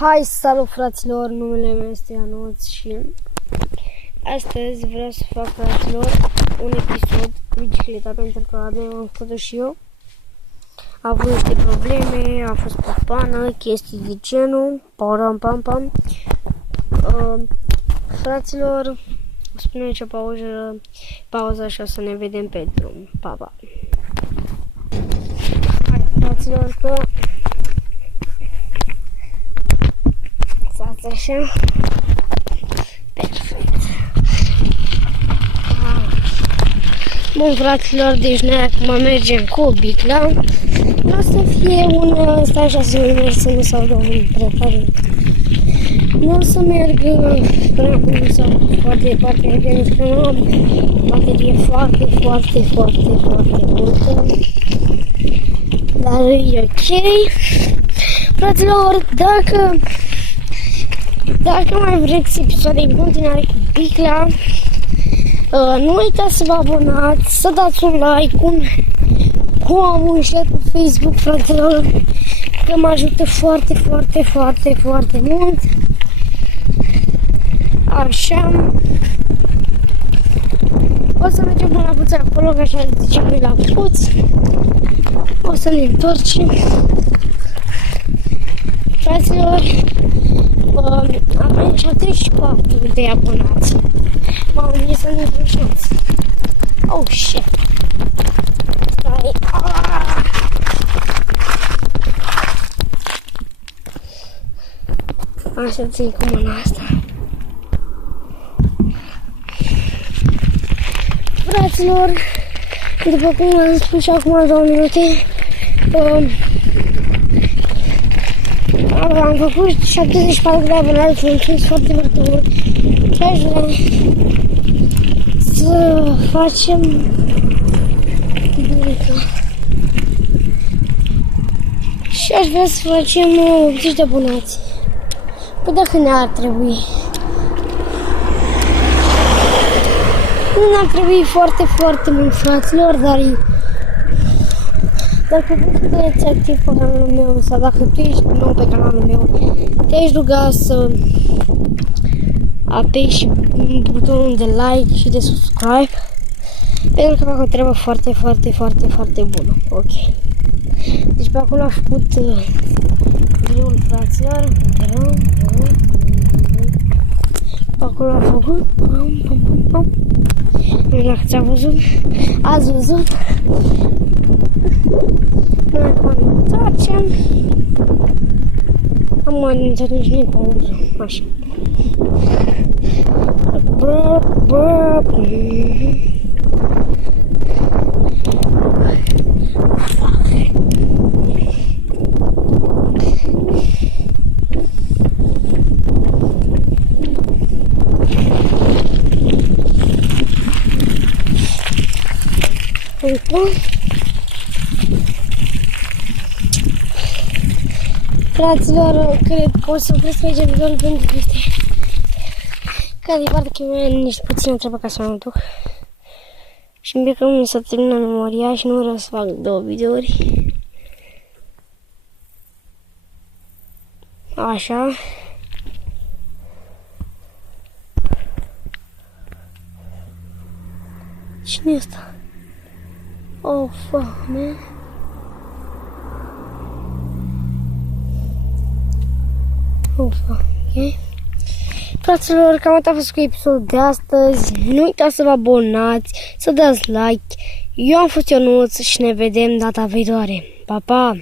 Hai, salut fraților, numele meu este Ionuț și astăzi vreau să fac, fraților, un episod cu bicicleta, pentru că am făcut-o și eu. A avut niște probleme, a fost pe pană, chestii de genul, pam. Fraților, spune aici pauza și o să ne vedem pe drum. Pa. Hai, fraților, că stați așa. Perfect. Bun, fraților, deci noi acum mergem cu bicla. Nu o să fie un stai așa să merg să nu s-audă un preparat. Nu o să merg prea mult sau foarte departe, pentru că nu am baterie foarte multă. Dar e ok. Fraților, dacă mai vreți episoade în continuare cu bicla, nu uitați să vă abonați, să dați un like, un share pe Facebook, fraților, că mă ajută foarte mult. Așa. O să mergem până la puț acolo, că așa zicem noi la puț. O să ne întoarcem. Fraților, avem 74 de abonați. M-am gândit să ne dușeți. Oh, shit. Stai. Așa țin cu mâna asta. Fraților, după cum am spus și acum 2 minute, am făcut 74 de abonați, mulțumesc foarte mult și aș vrea să facem și aș vrea să facem 80 de abonați. Păi dacă ne-ar trebui. Nu ne-ar trebui foarte mult, fraților, dar dacă sunteți activ pe canalul meu sau dacă tu ești nou pe canalul meu, te-aș ruga să apeși butonul de like și de subscribe, pentru că fac o treabă foarte bună. Ok. Deci pe acolo am făcut videoul, fraților. Pe acolo am făcut. Pam. Nu știu dacă ți-a văzut. Ați văzut. Noi acum ne întoarcem. Am mai anunțat nici nu-i pauză. Așa. Fraților, cred că o să opresc aici videoul pentru că este ca departe că mai am niște puțină treabă ca să mă duc. Și îmi că mi s-a terminat memoria și nu vreau să fac 2 videouri. Așa. Cine e ăsta? Oh, fuck, man. Oh, fuck, ok. Fraților, cam atât a fost cu episodul de astăzi. Nu uitați să vă abonați, să dați like. Eu am fost Ionuț și ne vedem data viitoare. Pa!